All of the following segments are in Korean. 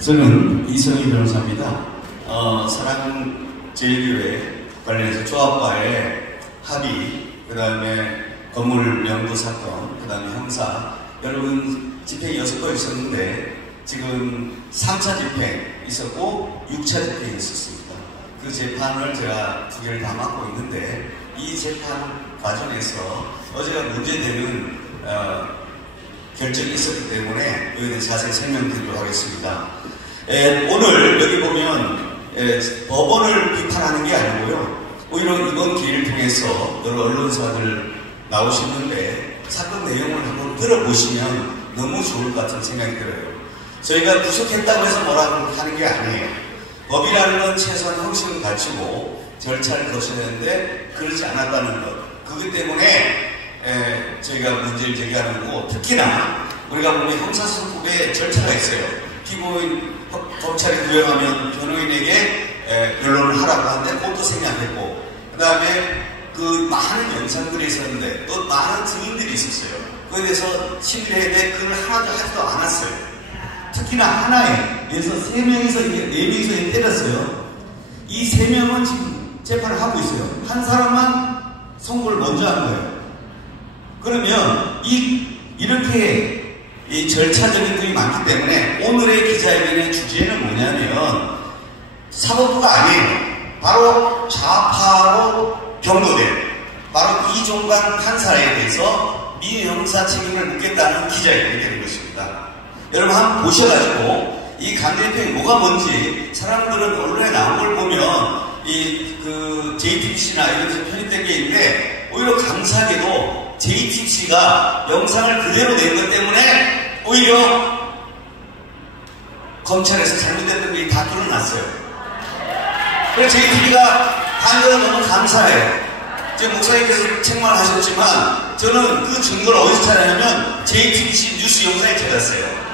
저는 이성희 변호사입니다. 사랑제일교회 관련해서 조합과의 합의, 그 다음에 건물 명부 사건, 그 다음에 형사, 여러분 집행이 6번 있었는데 지금 3차 집행 있었고 6차 집행이 있었습니다. 그 재판을 제가 2개를 다 맡고 있는데 이 재판 과정에서 어제가 문제되는 결정이 있었기 때문에 여기에 대해서 자세히 설명드리도록 하겠습니다. 오늘 여기 보면 법원을 비판하는 게 아니고요. 오히려 이번 기회를 통해서 여러 언론사들 나오시는데 사건 내용을 한번 들어보시면 너무 좋을 것 같은 생각이 들어요. 저희가 구속했다고 해서 뭐라고 하는 게 아니에요. 법이라는 건 최소한 형식을 갖추고 절차를 거쳐야 되는데 그러지 않았다는 것. 그렇기 때문에 저희가 문제를 제기하는 거고, 특히나 우리가 보면 형사소송법에 절차가 있어요. 피고인 검찰이 구형하면 변호인에게 변론을 하라고 하는데 그것도 생략했고, 그 다음에 그 많은 영상들이 있었는데 또 많은 증인들이 있었어요. 그에 대해서 심리를 했는데 그걸 하나도 하지도 않았어요. 특히나 하나에 그래서 3명이서 4명이서 때렸어요. 이 3명은 지금 재판을 하고 있어요. 한 사람만 선고를 먼저 한 거예요. 그러면 이렇게 이 절차적인 것이 많기 때문에 오늘의 기자회견의 주제는 뭐냐면 사법부가 아니에요. 바로 좌파로 경도된 바로 이종관 판사에 대해서 민형사 책임을 묻겠다는 기자회견이 되는 것입니다. 여러분 한번 보셔가지고 이 강제집행이 뭐가 뭔지, 사람들은 언론에 나온 걸 보면 그 JTBC나 이런 데서 편집된 게 있는데 오히려 감사하게도 JTBC가 영상을 그대로 낸 것 때문에 오히려 검찰에서 잘못됐던 게 다 드러났어요. 그래서 JTBC가 한 거는 너무 감사해요. 지금 목사님께서 책망을 하셨지만 저는 그 증거를 어디서 찾았냐면 JTBC 뉴스 영상에 찾았어요.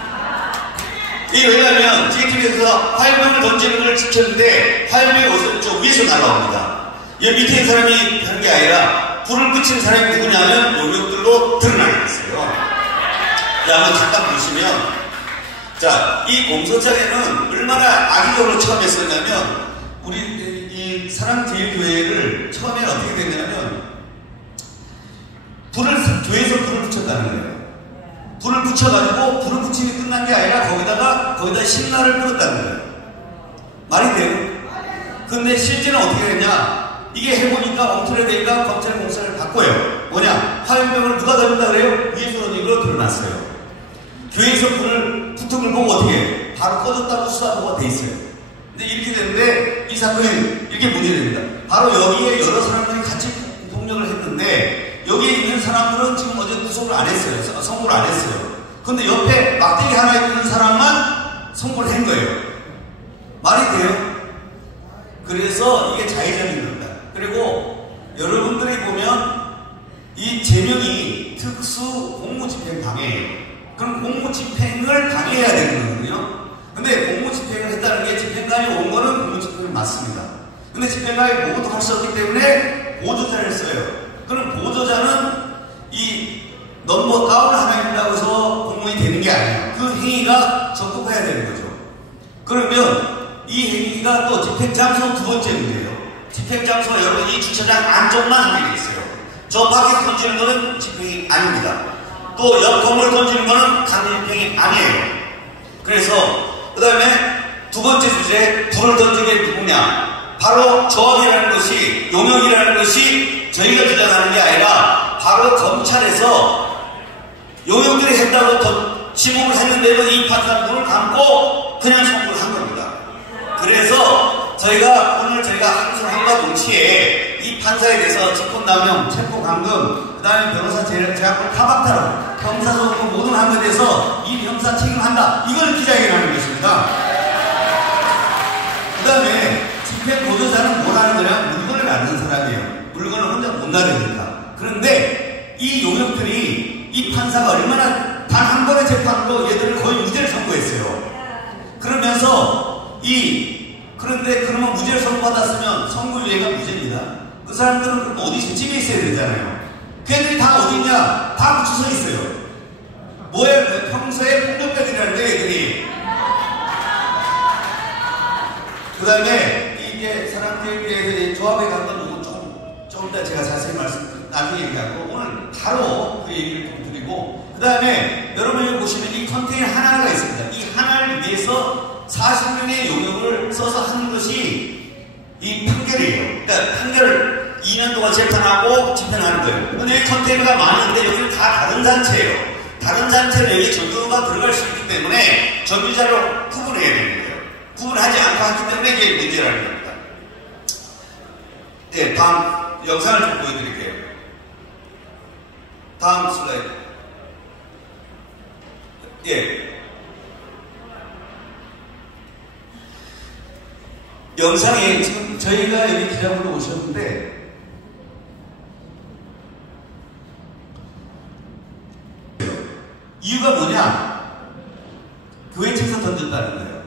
이게 왜냐하면 JTBC에서 화염병을 던지는 걸 지켰는데 화염병이 저 위에서 날아옵니다. 여기 밑에 있는 사람이 하는 게 아니라 불을 붙인 사람이 누구냐면 용역들로 드러나게 됐어요. 자, 한번 잠깐 보시면, 자, 이 공소장에는 얼마나 악의적으로 처음에 썼냐면 우리 이 사랑제일교회를 처음에는 어떻게 됐냐면 교회에서 불을 붙였다는 거예요. 불을 붙여가지고 불을 붙이기 끝난 게 아니라 거기다 신라를 뿌렸다는 거예요. 말이 돼요? 근데 실제는 어떻게 됐냐? 이게 해보니까 엉터리 되니까 검찰 공사를 바꿔요. 뭐냐? 화염병을 누가 던진다 그래요? 위에서 던진 걸로 드러났어요. 교회에서 불을 붙은 걸 보고 어떻게 해요? 바로 꺼졌다고 수사보고가 돼 있어요. 근데 이렇게 되는데 이 사건이 이렇게 문제됩니다. 바로 여기에 여러 사람들이 같이 동력을 했는데 여기에 있는 사람들은 지금 어제 구속을 안 했어요. 선고를 안 했어요. 근데 옆에 막대기 하나 있는 사람만 선고를 한 거예요. 말이 돼요? 그래서 이게 자의적인 겁니다. 그리고 여러분들이 보면 이 제명이 특수 공무집행 방해예요. 그럼 공무집행을 방해해야 되는 거거든요. 근데 공무집행을 했다는 게 집행관이 온 거는 공무집행이 맞습니다. 근데 집행관이 뭐도 할 수 없기 때문에 보조자를 써요. 그럼 보조자는 이 넘버 다운 하나 있다고 해서 공무원이 되는 게 아니에요. 그 행위가 적극해야 되는 거죠. 그러면 이 행위가 또 집행장소 두 번째 문제예요. 집행장소가 여러분 이 주차장 안쪽만 하게 돼 있어요. 저 밖에 던지는 거는 집행이 아닙니다. 또 옆 건물 던지는 거는 강제집행이 아니에요. 그래서 그 다음에 두 번째 주제, 불을 던진 게 누구냐? 바로 조합이라는 것이, 용역이라는 것이 저희가 주장하는 게 아니라 바로 검찰에서 용역들이 했다고 지목을 했는데도 이 판사는 눈을 감고 그냥 선고를 한 겁니다. 그래서 오늘 저희가 항소함과 동시에 이 판사에 대해서 직권남용, 체포감금, 그 다음에 변호사 제약권 타박탈, 형사소송 모든 항에 대해서 이 형사 책임한다. 이걸 기자회견하는 것입니다. 그 다음에 집행보조자는 뭘 하는 거냐? 물건을 낳는 사람이에요. 물건을 혼자 못 나르니까. 그런데 이 용역들이 이 판사가 얼마나 단 한 번의 재판으로 얘들을 거의 무죄를 선고했어요. 그러면서 그런데 그러면 무죄를 선고받았으면 선고유예가 무죄입니다. 그 사람들은 그럼 어디 집에 있어야 되잖아요. 걔들이 다 어딨냐? 다 붙여서 있어요. 뭐야? 평소에 폭력배들이라는 거예요, 얘들이. 그 다음에 이게 사람들에 조합에 간 건 조금 더 제가 자세히 나중에 얘기하고 오늘 바로 그 얘기를 좀 드리고 그 다음에 여러분이 보시면 이 컨테이너 하나가 있습니다. 이 하나를 위해서 40년의 용역을 써서 하는 것이 이 판결이에요. 그러니까 판결을 2년 동안 재판하고 집행하는 거예요. 근데 이 컨테이너가 많은데 여기는 다 다른 단체예요. 다른 단체는 여기 정규가 들어갈 수 있기 때문에 정규자로 구분해야 되는 거예요. 구분하지 않고 하기 때문에 이게 문제라는 겁니다. 네, 다음 영상을 좀 보여드릴게요. 다음 슬라이드. 예. 영상에 지금 저희가 여기 기자분들 오셨는데 이유가 뭐냐? 교회 측에서 던졌다는 거예요.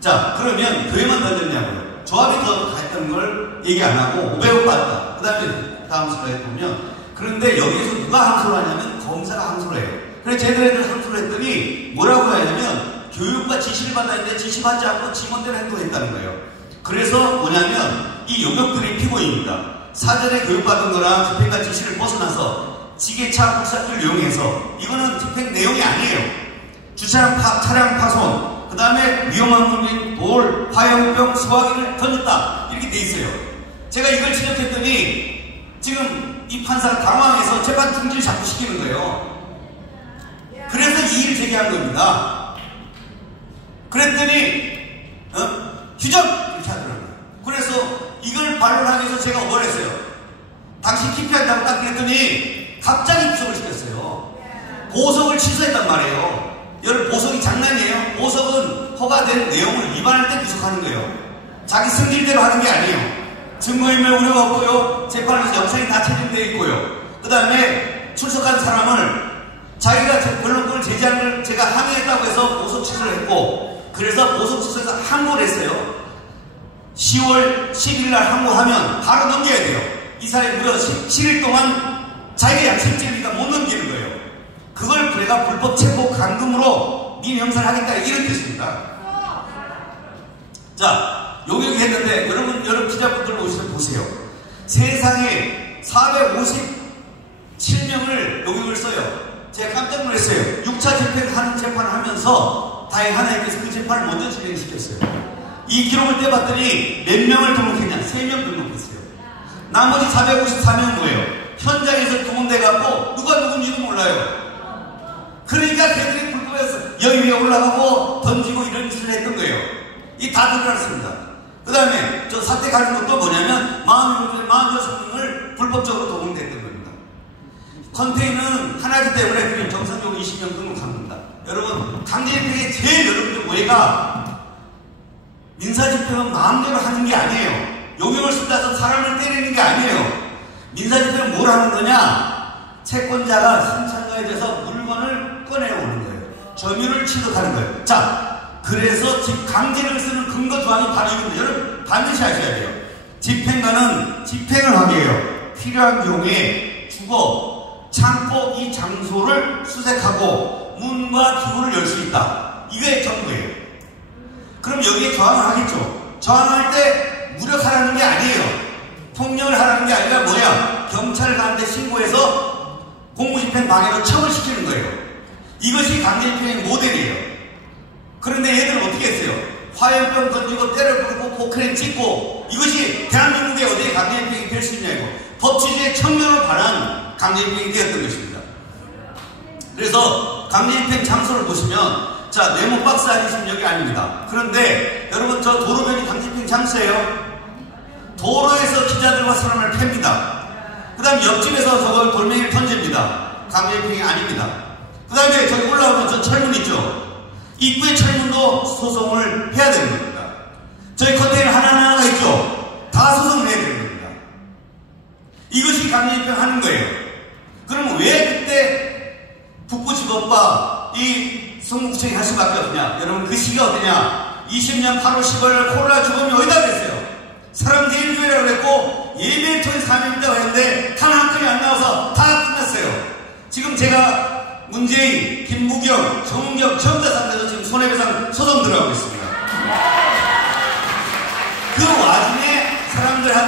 자, 그러면 교회만 던졌냐고요? 조합이 더 했던 걸 얘기 안 하고 500억 받았다. 그 다음에 다음 슬라이드 보면 그런데 여기서 누가 항소를 하냐면 검사가 항소를 해요. 그래서 쟤네들 항소를 했더니 뭐라고 하냐면 교육과 지시를 받았는데 지시받지 않고 직원대로 행동했다는 거예요. 그래서 뭐냐면 이 용역들이 피고인입니다. 사전에 교육받은 거랑 집행과 지시를 벗어나서 지게차 불사기를 이용해서 이거는 집행 내용이 아니에요. 주차장 차량 파손 그 다음에 위험한 물인 돌, 화염병, 소화기를 던졌다 이렇게 돼 있어요. 제가 이걸 지적했더니 지금 이 판사가 당황해서 재판 중지를 자꾸 시키는 거예요. 그래서 이의를 제기한 겁니다. 그랬더니 규정 이렇게 하더라고요. 그래서 이걸 반론하기 위해서 제가 뭘 했어요? 당신 기피한다고 딱 그랬더니 갑자기 구속을 시켰어요. 보석을 취소했단 말이에요. 여러분 보석이 장난이에요. 보석은 허가된 내용을 위반할 때 구속하는 거예요. 자기 승질대로 하는 게 아니에요. 증거인멸 우려가 없고요. 재판에서 영상이 다 촬영되어 있고요. 그 다음에 출석한 사람을 자기가 변론권을 제지하는 걸 제가 항의했다고 해서 보석 취소를 했고 그래서 보석 취소해서 항고를 했어요. 10월 10일 날 항고하면 바로 넘겨야 돼요. 이 사람이 무려 7일 동안 자기가 양심죄니까 못 넘기는 거예요. 그걸 내가 불법 체포 감금으로 네 형사를 하겠다 이런 뜻입니다. 자, 용역이 했는데 여러분 기자분들 오시면 보세요. 세상에 457명을 용역을 써요. 제가 깜짝 놀랐어요. 6차 재판하는 재판을 하면서 다행 하나님께서 그 재판을 먼저 진행시켰어요. 이 기록을 떼봤더니 몇 명을 등록했냐? 3명 등록했어요. 나머지 454명은 뭐예요? 현장에서 동원돼갖고 누가 누군지도 몰라요. 그러니까 걔들이 불법에서 여기 위에 올라가고 던지고 이런 짓을 했던 거예요. 이 다 드러났습니다. 그 다음에 저 사태 가는 것도 뭐냐면 46명을 불법적으로 동원됐던 겁니다. 컨테이너는 하나이기 때문에 그냥 정상적으로 20명 등록한 겁니다. 여러분 강제집행의 제일 여러분들 오해가 민사집행은 마음대로 하는 게 아니에요. 용역을 쓴다서 사람을 때리는 게 아니에요. 민사집행은 뭘 하는 거냐? 채권자가 신청자에 대해서 물건을 꺼내오는 거예요. 점유를 취득하는 거예요. 자, 그래서 강제를 쓰는 근거 조항이 바로 이겁니다. 여러분 반드시 아셔야 돼요. 집행관은 집행을 하게 해요. 필요한 경우에 주거, 창고 이 장소를 수색하고 문과 기구를 열 수 있다. 이게 전부예요. 그럼 여기에 저항을 하겠죠. 저항할 때 무력하라는 게 아니에요. 폭력을 하라는 게 아니라 뭐야? 경찰을 가는데 신고해서 공무집행 방해로 처벌시키는 거예요. 이것이 강제집행의 모델이에요. 그런데 얘들은 어떻게 했어요? 화염병 던지고 때려 부르고 포크레인 찍고 이것이 대한민국에 어디에 강제집행이 될 수 있냐고 법치주의의 청년을 바란 강제집행이 되었던 것입니다. 그래서 강제집행 장소를 보시면 자, 네모 박스 아니시면 여기 아닙니다. 그런데 여러분 저 도로변이 강제집행 장소예요. 도로에서 기자들과 사람을 팹니다. 그 다음 옆집에서 저걸 돌멩이를 던집니다. 강제집행이 아닙니다. 그 다음에 저기 올라오면 저 철문 있죠. 입구의 철문도 소송을 해야 되는 겁니다. 저희 컨테이너 하나하나가 있죠. 다 소송을 해야 되는 겁니다. 이것이 강제집행 하는 거예요. 그러면 왜 그때 북부지법과 이 성북청이 할 수밖에 없냐? 여러분 그 시기가 어디냐? 20년 8월 10월 코로나 죽음이 어디다 그랬어요? 사람 예비교회라고 그랬고 예배를 통해 사명이라고 했는데 단 한 건이 안 나와서 다 끝났어요. 지금 제가 문재인, 김부경, 정은경 전부 다 상대해서 지금 손해배상 소송 들어가고 있습니다.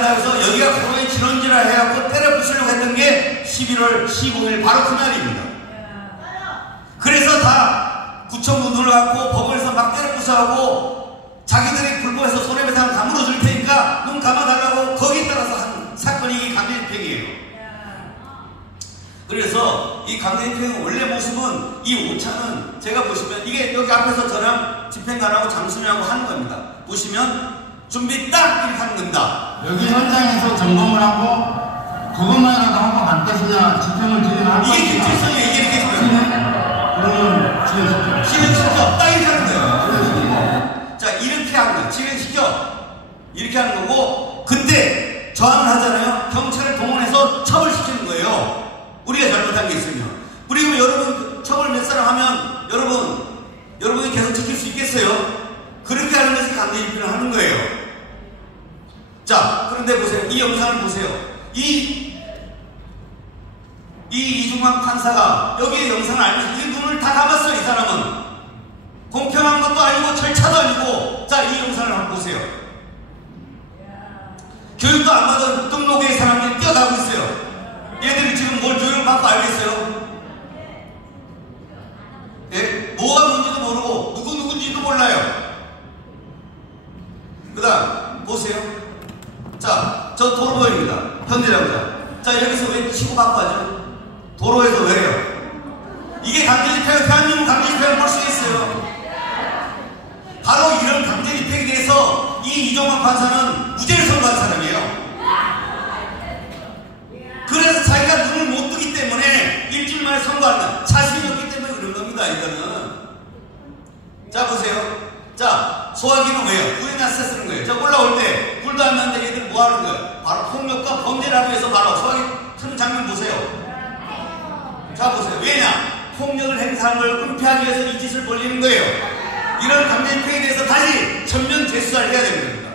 한다 해서 여기가 코로나의 질원지라 해갖고 때려 부수려고 했던 게 11월 15일 바로 그날입니다. 그래서 다 구청도 눌러갖고 법원에서 막 때려 부수하고 자기들이 불법해서 손해배상 다 물어줄 테니까 눈 감아달라고 거기에 따라서 한 사건이 이 강제집행이에요. 그래서 이 강제집행의 원래 모습은 이 오차는 제가 보시면 이게 여기 앞에서 저랑 집행관하고 장수명하고 하는 겁니다. 보시면 준비 딱 이렇게 하는 겁니다. 여기 현장에서 점검을 하고 그것만이라도 하고 안 따시냐 집행을 진행할 이게 김칠성이에요. 이게 이렇게 그러면 진행시켜 딱 이렇게 하는 거예요. 자 이렇게 하는 거예요. 진행시켜 이렇게 하는 거고 그때 저항을 하잖아요. 경찰을 동원해서 처벌시키는 거예요. 우리가 잘못한 게 있으면. 그리고 여러분 처벌 몇 사람 하면 여러분이 계속 지킬 수 있겠어요? 그렇게 하는 것이 강제집행을 하는 거예요. 자, 그런데 보세요. 이 영상을 보세요. 이 이중환 판사가 여기에 영상을 알면서 이 눈을 다 감았어요. 이 사람은 공평한 것도 아니고 절차도 아니고. 자, 이 영상을 한번 보세요. 교육도 안 받은 등록의 사람들이 뛰어가고 있어요. 얘들이 지금 뭘 교육을 받고 알겠어요? 예? 뭐가 뭔지도 모르고 누군지도 몰라요. 그 다음 보세요. 자, 저 도로보입니다. 현대자동차. 자, 여기서 왜 치고받고 하죠? 도로에서 왜요? 이게 강제집행, 대한민국 강제집행을 볼 수 있어요. 바로 이런 강제집행에 대해서 이 이종환 판사는 무죄를 선고한 사람이에요. 그래서 자기가 눈을 못 뜨기 때문에 일주일 만에 선고하는 자신이 없기 때문에 그런 겁니다. 이거는. 자, 보세요. 자, 소화기는 왜요? 구인하세 쓰는 거예요. 자, 올라올 때 불도 안 나는데 얘들 뭐 하는 거예요? 바로 폭력과 범죄를 하기 위해서 바로 소화기 트는 장면 보세요. 자, 보세요. 왜냐? 폭력을 행사하는 걸 은폐하기 위해서 이 짓을 벌리는 거예요. 이런 강제집행에 대해서 다시 전면 재수사를 해야 되는 겁니다.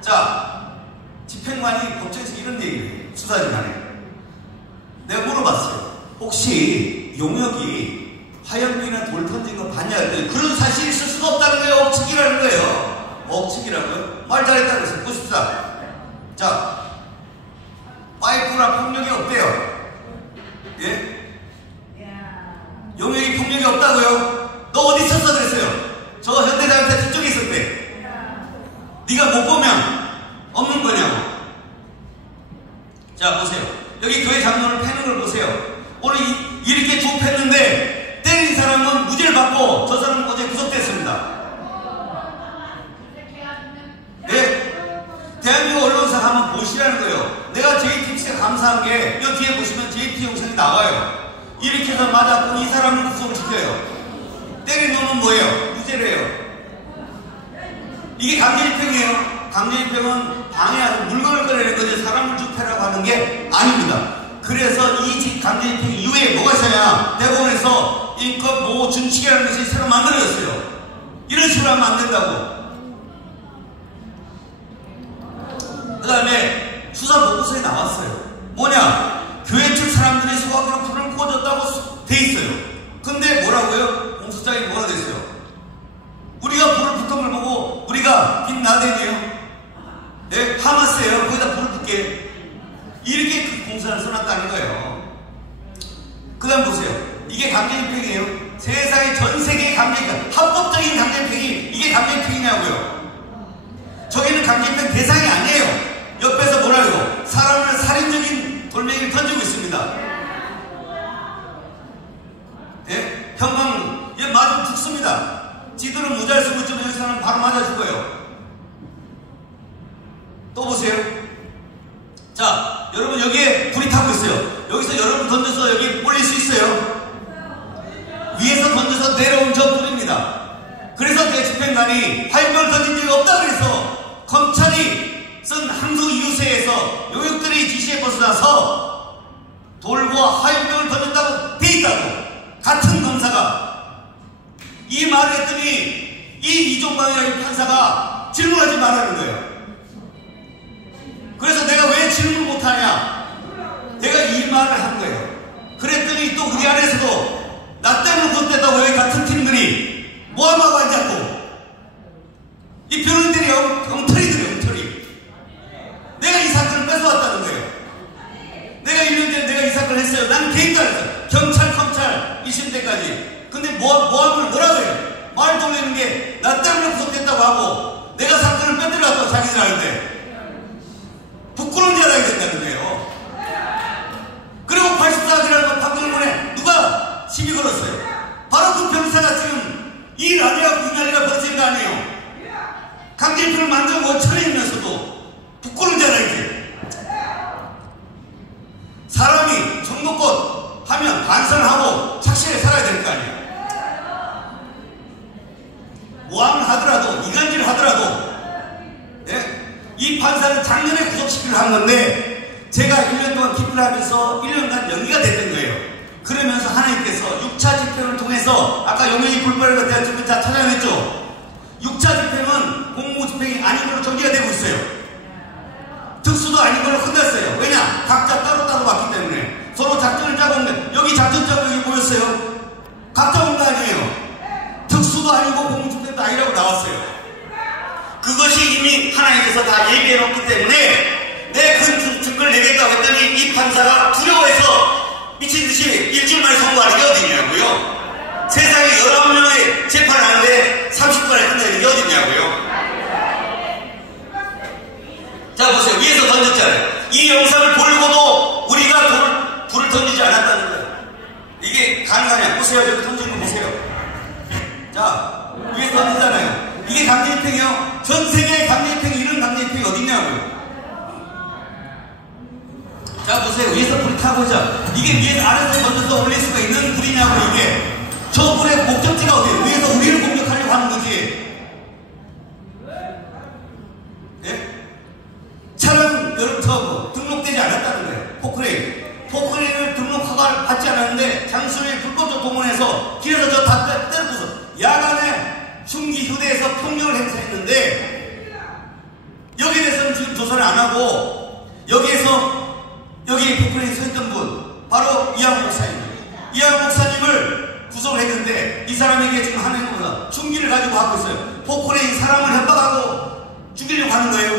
자, 집행관이 법정에서 이런 얘기를 수사지간에 내가 물어봤어요. 혹시 용역이 화염병이나 돌 던진 거 봤냐 했더니 그런 사실이 있을 수가 없다는 거예요. 억측이라는 거예요. 억측이라고요? 말 잘했다고 했어요. 보십시다. 자, 와이프랑 폭력이 없대요. 예? 용역이 폭력이 없다고요? 너 어디 있었어? 그랬어요. 저 현대자동차 뒤쪽에 있었대. 네가 못 보면 없는 거냐고. 자, 보세요. 여기 교회 장로를 패는 걸 보세요. 오늘 이렇게 쭉 팼는데 때린 사람은 무죄를 받고 저 사람은 어제 구속됐습니다. 네? 대한민국 언론사 한번 보시라는 거예요. 내가 JTBC가 감사한 게 여기 뒤에 보시면 JT 영상이 나와요. 이렇게 해서 맞았고 이 사람을 구속을 시켜요. 때린 놈은 뭐예요? 무죄래요. 이게 강제집행이에요. 강제집행은 방해하고 물건을 꺼내는 거지 사람을 주패라고 하는 게 아닙니다. 그래서 이 강제집행 이후에 뭐가 있어야 대법원에서 인권 보호 준칙이라는 것이 새로 만들어졌어요. 이런 식으로 하면 안 된다고. 그 다음에 수사보고서에 나왔어요. 뭐냐? 교회 측 사람들이 소각으로 불을 꽂았다고 돼 있어요. 근데 뭐라고요? 공소장에 뭐라 돼 있어요? 우리가 불을 붙은 걸 보고 우리가 빈라덴이에요. 네? 하마스예요. 거기다 불을 붙게. 이렇게 그 공소장을 써놨다는 거예요. 그 다음 보세요. 이게 강제집행이에요. 세상의 전 세계의 강제집행, 합법적인 강제집행이 이게 강제집행이냐고요. 저기는 강제집행 대상이 아니에요. 옆에서 뭐라고? 사람을 살인적인 돌멩이를 던지고 있습니다. 예? 형광, 얘 맞으면 죽습니다. 지들은 모자를 쓰고 있지만 여기 사람은 바로 맞아 죽어요. 또 보세요. 자, 여러분 여기에 불이 타고 있어요. 여기서 여러분 던져서 여기 올릴 수 있어요. 위에서 던져서 내려온 저 불입니다. 그래서 대집행관이 화염병을 던진 적이 없다 그래서 검찰이 쓴 항소 이유서에서 용역들의 지시에 벗어나서 돌과 화염병을 던졌다고 돼 있다고. 같은 검사가 이 말을 했더니 이 이종광이라는 판사가 질문하지 말라는 거예요. 그래서 내가 왜 질문을 못하냐? 내가 이 말을 한 거예요. 그랬더니 또 우리 안에서도 나 때문에 그것됐다고 왜 같은 팀들이 모함하고 앉았고 이 변호인들이 나 때문에 구속됐다고 하고 내가 사건을 빼들어갔다고 자기들 하는데 부끄러운 자라야 된다는 거예요. 그리고 84기라는 판결문에 누가 시비 걸었어요? 바로 그 변호사가 지금 일 안 해야 이 난리가 벌어진 거 아니에요? 강제표를 만들고 5천이면서도 부끄러운 자라야지. 사람이 정도껏 하면 반성하고 착실하게 살아야 될 거 아니에요. 모함을 하더라도 이간질을 하더라도 네? 이 판사는 작년에 구속시키려 한 건데 제가 1년 동안 기피를 하면서 1년간 연기가 됐던 거예요. 그러면서 하나님께서 6차 집행을 통해서 아까 영역이 불법에 대한 증거 다 찾아냈죠. 6차 집행은 공무집행이 아닌 걸로 정리가 되고 있어요. 특수도 아닌 걸로 끝났어요. 왜냐? 각자 따로따로 왔기 때문에 서로 작전을 짜고 오는데 여기 작전 짜고 여기 모였어요. 각자 온 거 아니에요. 특수도 아니고 공무집행도 아니라고 나왔어요. 그것이 이미 하나님께서 다 얘기해 놓기 때문에 내 그 증거를 내겠다고 했더니 이 판사가 두려워해서 미친듯이 일주일 만에 선고하는 게 어디냐고요. 세상에 19명의 재판을 하는데 30분에 끝내는 게 어디냐고요. 자 보세요. 위에서 던졌잖아요. 이 영상을 보려고도 우리가 불을 던지지 않았다는 거예요. 이게 가능하냐. 보세요. 저기 던지는 거 보세요. 자 위에서 던지잖아요. 이게 강제집행이에요. 전 세계의 강제집행이 이런 강제집행이 어딨냐고요. 자 보세요. 위에서 불이 타고 있죠. 이게 위에서 아래서 던져서 올릴 수가 있는 불이냐고. 이게 저 불의 목적지가 어디에요? 위에서 우리를 공격하려고 하는 거지. 예? 차는 여러분 저 등록되지 않았다는 거예요. 포크레인을 등록 허가를 받지 않았는데 장소에 불법적 동원해서 길에서 저 다 때려부숴서 야간에 흉기 휴대해서 폭력을 행사했는데 여기에 대해서는 지금 조사를 안 하고 여기 포크레인에 서 있던 분 바로 이하영 목사입니다. 이하영 목사님을 구속을 했는데 이 사람에게 지금 하는 것보다 흉기를 가지고 하고 있어요. 포크레인 사람을 협박하고 죽이려고 하는 거예요.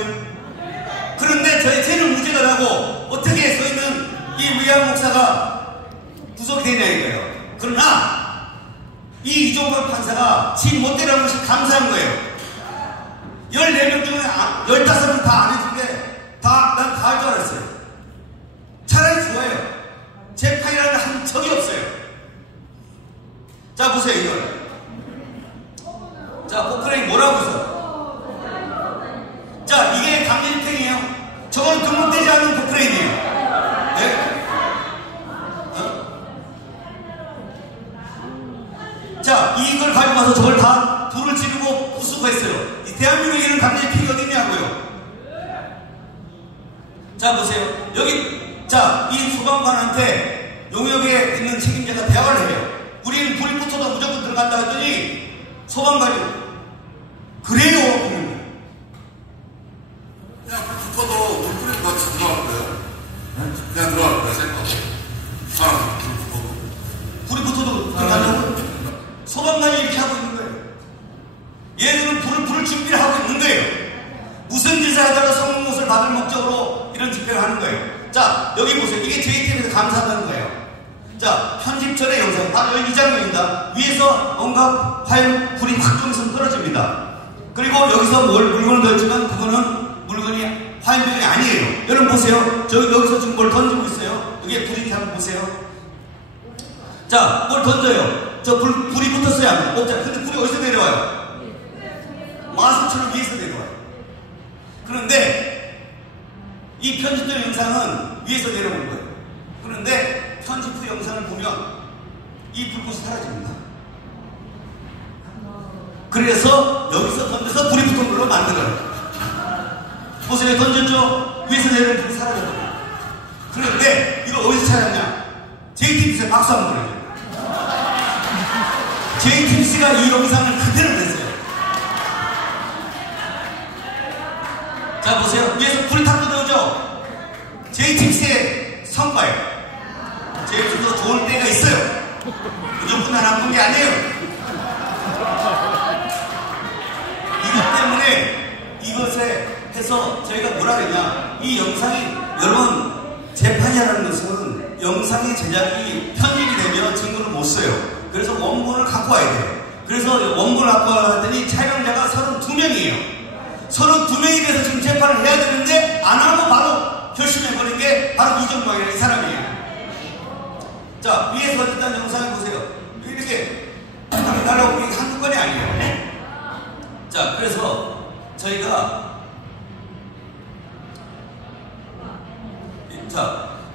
그런데 쟤는 무죄가 나고 어떻게 서 있는 이 이하영 목사가 구속되냐 이거예요. 그러나 이 이종범 판사가 지 못되라는 것이 감사한 거예요. 14명 중에 15명 다 안 해준데 난 다 할 줄 알았어요. 차라리 좋아요. 재판이라는 게 한 적이 없어요. 자 보세요 이걸. 자 포크레인 뭐라고 있어? 자 이게 강제집행이에요. 저건 등록되지 않는 포크레인이에요. 네? 자 이걸 가지고 와서 저걸 다 불을 지르고 부수고했어요. 이 대한민국에 이런 강제집행이 어딨냐고요. 자 보세요. 여기 자 이 소방관한테 용역에 있는 책임자가 대화를 해요. 우리는 불이 붙어도 무조건 들어간다 했더니 소방관이 그래요. 그냥 붙어도 물 뿌리고 같이 들어갈 거예요. 그냥 들어갈 거예요. 사람 불이 붙어도 들어간다고? 소방관이 이렇게 하고 있는 거예요. 얘들은 불을 준비를 하고 있는 거예요. 무슨 짓을 하더라도 성공못을 받을 목적으로 이런 집회를 하는 거예요. 자 여기 보세요. 이게 JTBC에서 감사하는 거예요. 자 편집 전의 영상 바로 여기 이 장면입니다. 위에서 온갖 화염 불이 확 통해서 떨어집니다. 그리고 여기서 물건을 던지면 그거는 물건이 화염병이 아니에요. 여러분 보세요. 여기서 지금 뭘 던지고 있어요. 여기에 불이 한번 보세요. 자 뭘 던져요. 저 불이 붙었어요. 안 붙었어요. 근데 불이 어디서 내려와요? 마술처럼 위에서 내려와요. 그런데 이 편집된 영상은 위에서 내려오는 거예요. 그런데 편집 후 영상을 보면 이 불꽃이 사라집니다. 그래서 여기서 던져서 불이 붙은 걸로 만들어요. 보세요. 던졌죠? 위에서 내려오는 불이 사라져버려요. 그런데 이걸 어디서 찾았냐? JTBC에 박수 한번 보내줘요. JTBC가 이 영상을 그대로 냈어요. 자 보세요. 위에서 불이 탁 뜯어오죠? JTBC의 성과예요. JTBC도 좋을 때가 있어요. 무조건 나쁜 게 아니에요. 이것 때문에 이것에 해서 저희가 뭐라 그러냐, 이 영상이 여러분 재판이라는 것은 영상의 제작이 편집이 되면 증거를 못 써요. 그래서 원본을 갖고 와야 돼요. 그래서 원고를 갖고 왔더니 촬영자가 32명이에요. 32명이 돼서 지금 재판을 해야 되는데 안 하고 바로 결심해버린 게 바로 이정광이라는 사람이에요. 자, 위에서 일단 영상을 보세요. 이렇게 날아오고 이게 한두 건이 아니에요. 자, 그래서 저희가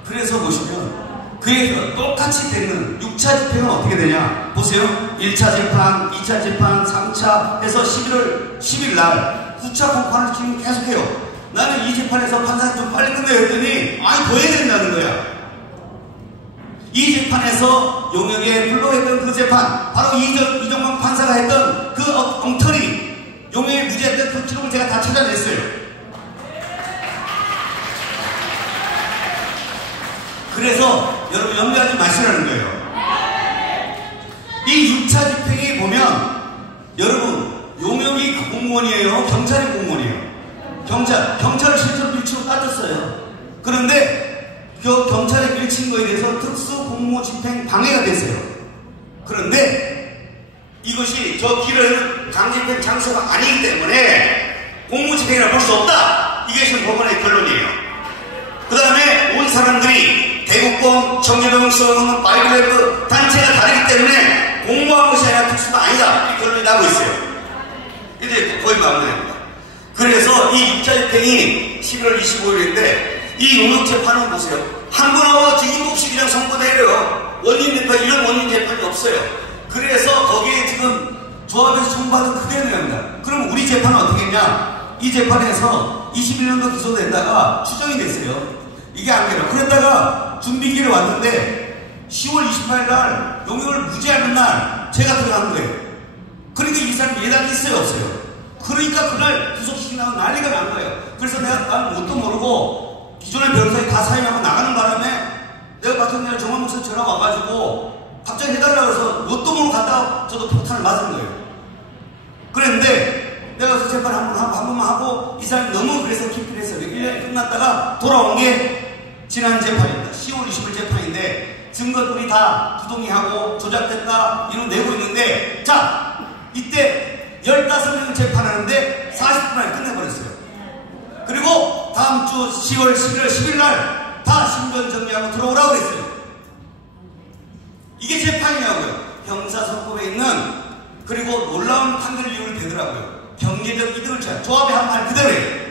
그래서 보시면 그에서 똑같이 되는 6차 집행은 어떻게 되냐 보세요. 1차 재판, 2차 재판, 3차 해서 11월 10일 날 9차 공판을 지금 계속해요. 나는 이 재판에서 판사님 좀 빨리 끝내야 했더니 아니 더 해야 된다는 거야. 이 재판에서 용역에 불러했던 그 재판, 바로 이정광 판사가 했던 그 엉터리 용역에 무죄했던 그 기록을 제가 다 찾아냈어요. 그래서 여러분 염려하지 마시라는 거예요. 이 6차 집행에 보면 여러분 용역이 공무원이에요? 경찰이 공무원이에요? 경찰을 실제로 밀치고 따졌어요. 그런데 그 경찰에 밀친 거에 대해서 특수 공무 집행 방해가 됐어요. 그런데 이것이 저 길은 강제집행 장소가 아니기 때문에 공무 집행이라 볼 수 없다. 이게 지금 법원의 결론이에요. 그 다음에 온 사람들이 대국공, 정계동성, 바이블 단체가 다르기 때문에 공모한 것이 아니라 특수가 아니다. 이 결론이 나고 있어요. 이제 거의 마무리됩니다. 그래서 이 6차 집행이 11월 25일인데 이 용역 재판은 보세요. 한 번하고 지금 7시 그냥 선고되어요. 원인 재판, 이런 원인 재판이 없어요. 그래서 거기에 지금 조합에서 청구받은 그대로 합니다. 그럼 우리 재판은 어떻게 했냐? 이 재판에서 21년도 기소됐다가 추정이 됐어요. 이게 안 돼요. 그랬다가 준비기일에 왔는데 10월 28일 날 용역을 무죄하는 날 제가 들어간 거예요. 그러니까 이 사람 예단이 있어요, 없어요? 그러니까 그날 구속시키려고 난리가 난 거예요. 그래서 나는 뭣도 모르고 기존의 변호사에 다 사임하고 나가는 바람에 내가 같은 날 정원 목사 전화 와가지고 갑자기 해달라고 해서 뭣도 모르고 갔다가 저도 폭탄을 맞은 거예요. 그랬는데 내가 그래서 재판 한 번만 하고 이 사람이 너무 그래서 기필했어요. 1년이 끝났다가 돌아온 게 지난 재판입니다. 10월 20일 재판인데 증거들이 다 부동의하고 조작됐다 이런 내고 있는데 자 이때 15명 재판하는데 40분 안에 끝내버렸어요. 그리고 다음 주 10월 11월 10일 날 다 신변 정리하고 들어오라고 그랬어요. 이게 재판이냐고요. 형사소법에 있는 그리고 놀라운 판결 이유를 대더라고요. 경제적 이득을 취한 조합의 한 말 그대로예요.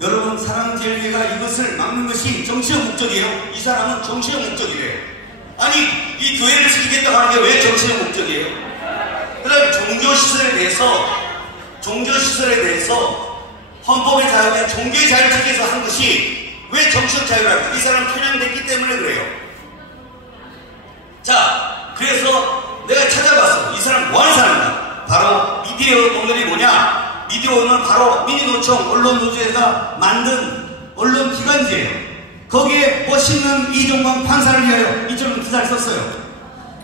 여러분 사랑제일회가 이것을 막는 것이 정치적 목적이에요. 이 사람은 정치적 목적이래요. 아니 이 교회를 지키겠다고 하는 게 왜 정치적 목적이에요? 그 다음에 종교시설에 대해서 헌법의 자유는 종교의 자유를 지키기 위해서 한 것이 왜 정치적 자유라고? 이 사람은 편향됐기 때문에 그래요. 자, 그래서 내가 찾아봤어. 이 사람 뭐 하는 사람이다? 바로 미디어 오늘이 뭐냐? 미디어 오늘 바로 민주노총 언론노조에서 만든 언론기관지예요. 거기에 멋있는 이정광 판사를 위하여 이처럼 기사를 썼어요.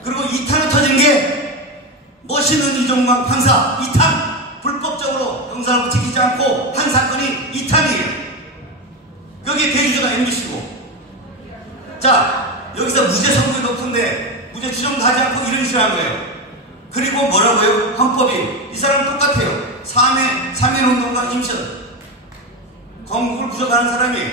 그리고 2탄이 터진 게 멋있는 이정광 판사 2탄 불법적으로 형사를 지키지 않고 한 사건이 2탄이에요. 여기 대주주가 MBC고 자 여기서 무죄 선고가 높은데 무죄 지정도 하지 않고 이런 식으로 한 거예요. 그리고 뭐라고요? 헌법이 이 사람 똑같아요. 3.1운동과 임신 건국을 부정하는 사람이에요.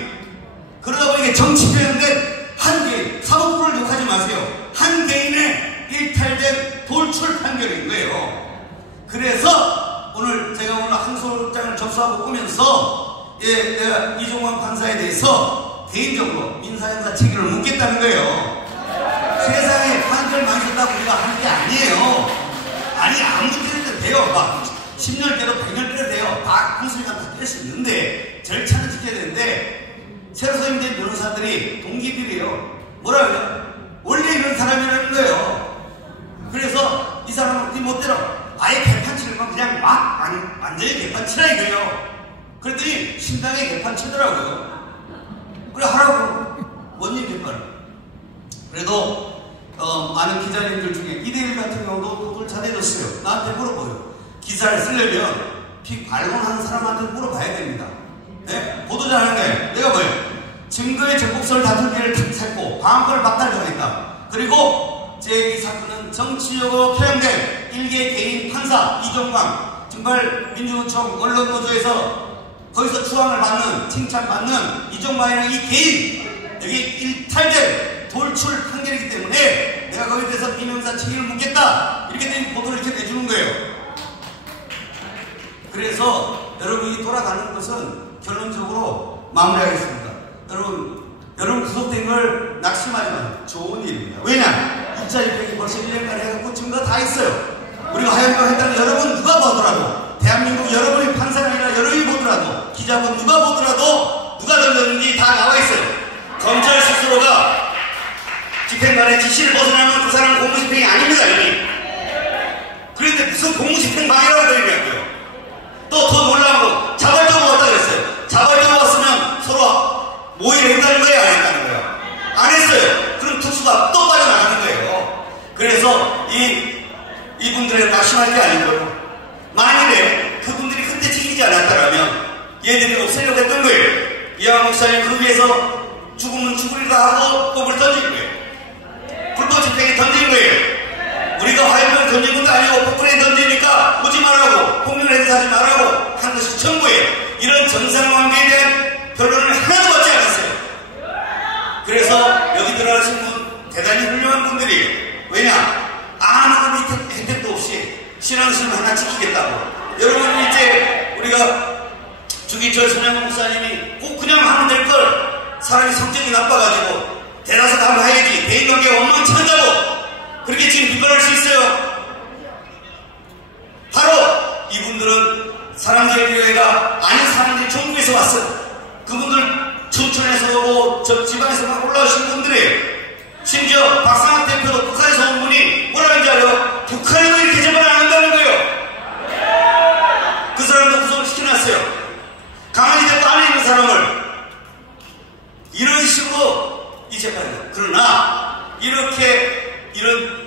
그러다 보니 정치 표현된 한 개인 사법부를 욕하지 마세요. 한 개인의 일탈된 돌출 판결인 거예요. 그래서 제가 오늘 항소장을 접수하고 오면서 내가 이정광 판사에 대해서 개인적으로 민사형사 책임을 묻겠다는 거예요. 세상에 판결 많이 썼다고 우리가 하는 게 아니에요. 아니 아무 때려도 돼요. 막 10년 때도 100년 때려도 돼요. 다 구슬감 다 뗄 수 있는데 절차는 지켜야 되는데 새로 선임된 변호사들이 동기들이에요. 뭐라 그래요? 원래 이런 사람이라는 거예요. 그래서 이 사람은 네 멋대로 아예 개판 치는 건 그냥 막 완전히 개판 치라 이거예요. 그랬더니 신당에 개판 치더라고요. 그래 하라고 원님 개판. 그래도 많은 기자님들 중에 이대일 같은 경우도 그걸 잘해줬어요. 나한테 물어봐요. 기사를 쓰려면 발언하는 사람한테 물어봐야 됩니다. 네? 보도자라는 게 내가 뭐예요? 증거의 적법성을 다툴 기회를 탁 찾고 방어권을 박탈 정했다. 그리고 제 이 사건은 정치적으로 표현된 일개 개인 형사 이종광 정말 민주노총 언론노조에서 거기서 추앙을 받는 칭찬받는 이종광이라는 이 개인 여기 일탈된 돌출 판결이기 때문에 내가 거기에 대해서 비명사 책임을 묻겠다 이렇게 된 보도를 이렇게 내주는 거예요. 그래서 여러분이 돌아가는 것은 결론적으로 마무리하겠습니다. 여러분 구속된 걸 낙심하지 마세요. 좋은 일입니다. 왜냐? 6차 집행이 벌써 1년간 해갖고 증거가 다 있어요. 우리가 하얀거 했다는 여러분 누가 보더라도 대한민국 여러분이 판사가 아니라 여러분이 보더라도 기자분 누가 보더라도 누가 던졌는지 다 나와 있어요. 검찰 스스로가 집행관의 지시를 벗어나면 그 사람은 공무집행이 아닙니다. 이미. 그런데 무슨 공무집행 방해라고 그러냐고요. 또 더 놀라운 거 자발적으로 왔다 그랬어요. 자발적으로 왔으면 서로 모의를 했다는 거예요? 안 했다는 거예요? 안 했어요. 그럼 특수가 또 빠져나가는 거예요. 그래서 이분들의 낙심할 게 아니고요. 만일에 그분들이 그때 지키지 않았다면 얘들이 없애려고 했던 거예요. 이하원 목사님 그 위해서 죽으면 죽으리라 하고 꼽을 던진 거예요. 불법 집행에 던진 거예요. 우리가 화염병을 던진 것도 아니고 폭탄에 던지니까 오지 말라고 폭력을 행사하지 말라고 한 것이 전부예요. 이런 정상관계에 대한 결론을 하나도 받지 않았어요. 그래서 여기 들어가신 분 대단히 훌륭한 분들이에요. 왜냐? 아무런 혜택도 없이 신앙심을 하나 지키겠다고. 여러분 이제 우리가 주기철 손양원 목사님이 꼭 그냥 하면 될 걸 사람이 성격이 나빠가지고 대낮에 가면 해야지 대인관계가 엉망진창다고 그렇게 지금 비판할 수 있어요. 바로 이분들은 사랑제일교회가 아닌 사람들이 전국에서 왔어요. 그분들 춘천에서 오고 저 지방에서 막 올라오신 분들이에요. 심지어 박상학 대표도 북한에서 온 분이 뭐라는지 알아요? 북한에도 이렇게 재판 안 한다는 거예요. 그 사람도 구속을 시켜놨어요. 강한이 대표 안에 있는 사람을 이런 식으로 이 재판이에요. 그러나 이런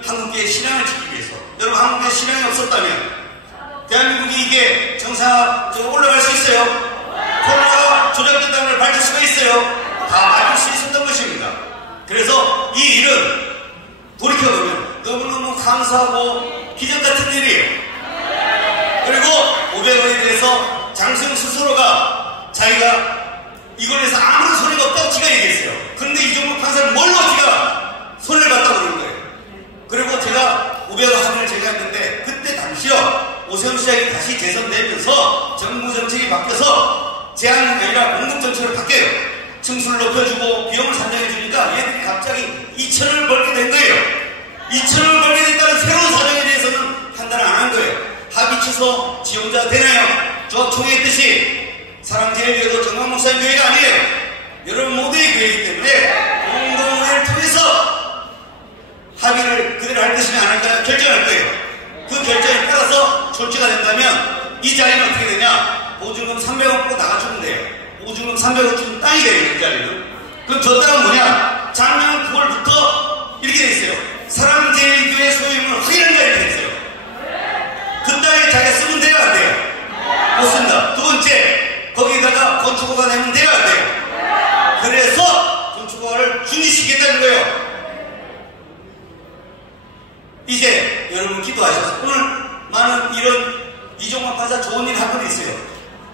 한국의 신앙을 지키기 위해서 여러분 한국에 신앙이 없었다면 대한민국이 이게 정상적으로 올라갈 수 있어요. 코로나가 조작됐다는 걸 밝힐 수가 있어요. 다 밝힐 수 있었던 것입니다. 그래서 이 일은 돌이켜보면 너무너무 감사하고 기적 같은 일이에요. 그리고 500원에 대해서 장승 스스로가 자기가 이걸로 해서 아무런 손해가 없다고 지가 얘기했어요. 그런데 이종국 판사는 뭘로 지가 손해를 봤다고 그러는 거예요. 그리고 제가 500원 합의를 제가 했는데 그때 당시요 오세훈 시장이 다시 재선되면서 정부 정책이 바뀌어서 제한이 아니라 공급 정책으로 바뀌어요. 층수를 높여주고 비용을 산정해주니까 얘들이 갑자기 2천원을 벌게 된 거예요. 2천원을 벌게 됐다는 새로운 사정에 대해서는 판단을 안 한 거예요. 합의 취소 지원자 되나요? 조합총회했듯이 사랑제일교회도 정광 목사님 교회가 아니에요. 여러분 모두의 교회이기 때문에 공동회를 통해서 합의를 그대로 할 것이냐 안 할까 결정할 거예요. 그 결정에 따라서 조치가 된다면 이 자리는 어떻게 되냐? 보증금 300원 꼭 나가주면 돼요. 보증금 300원 주면 땅이 돼요. 이 자리는. 그럼 저 땅은 뭐냐? 작년 9월부터 이렇게 돼 있어요. 사랑제일교회 소유임을 확인한 자리가 돼 있어요. 그 땅에 자기가 쓰면 돼요 안 돼요? 못 쓴다. 두 번째 거기다가 건축허가 내면 돼요 안 돼요? 그래서 건축허가를 중지시키겠다는 거예요. 이제 여러분 기도하셔서 오늘 많은 이런 이종만 판사 좋은 일 한 번 있어요.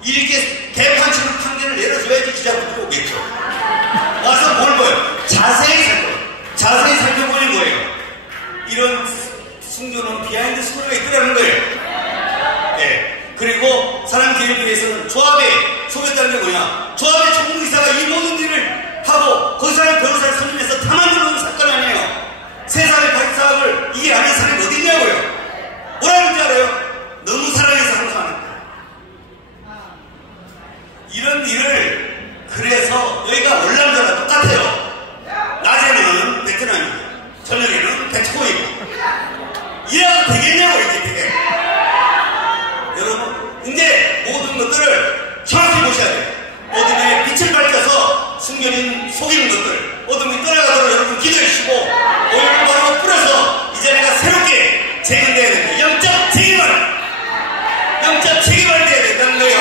이렇게 개판치는 판결을 내려줘야지 기자분들이 오겠죠. 와서 뭘 봐요? 자세히 살펴보는 거예요. 이런 숨겨놓은 비하인드 스토리가 있더라는 거예요. 네. 그리고 사랑제일교회에서는 조합에 속였다는 게 뭐냐? 조합의 총무이사가 이 모든 일을 하고 거기서 변호사를 선임해서 다 만들어놓은 사건 아니에요. 세상의 발사학을 이해 안 하는 사람이 어디 있냐고요? 뭐라는지 알아요? 너무 사랑해서 항상 하는 거예요. 이런 일을 그래서 여기가 월남전과 똑같아요. 낮에는 베트남이고 저녁에는 베트코이고 이래도 되겠냐고 이게 되게. 여러분 이제 모든 것들을 정확히 보셔야 돼요. 어둠에 빛을 밝혀서 숨겨진 속이는 것들 어둠이 떠나가도록 여러분 기도해 주시고 오일을 바로 뿌려서 이 자리가 새롭게 재건돼야 됩니다. 영적 책임을 돼야 된다는 거예요.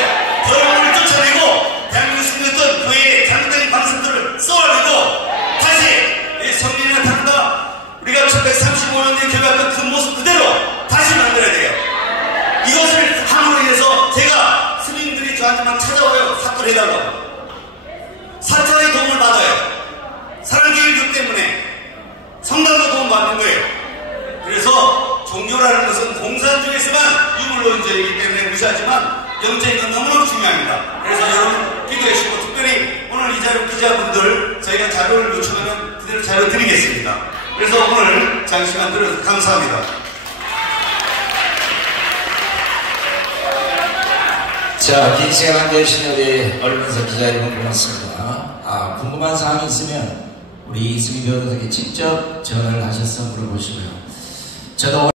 여러분을 쫓아내고 대한민국 숨겼던 교회의 잘못된 방식들을 쏘아내고 다시 성민이나 당과 우리가 1935년에 교회했던 그 모습 그대로 다시 만들어야 돼요. 사람들만 찾아와요. 사건 해달라고. 사찰의 도움을 받아요. 사랑교육 때문에 성당도 도움 받는 거예요. 그래서 종교라는 것은 공산 중에서만 유물론자이기 때문에 무시하지만 영적인 건 너무너무 중요합니다. 그래서 여러분 기도해 주시고, 특별히 오늘 이 자료 기자분들 저희가 자료를 요청하면 그대로 자료 드리겠습니다. 그래서 오늘 장시간 들어서 감사합니다. 자, 긴 시간 함께 해주신 우리 언론사 기자 여러분 고맙습니다. 궁금한 사항이 있으면 우리 이승희 변호사에게 직접 전화를 하셔서 물어보시고요. 저도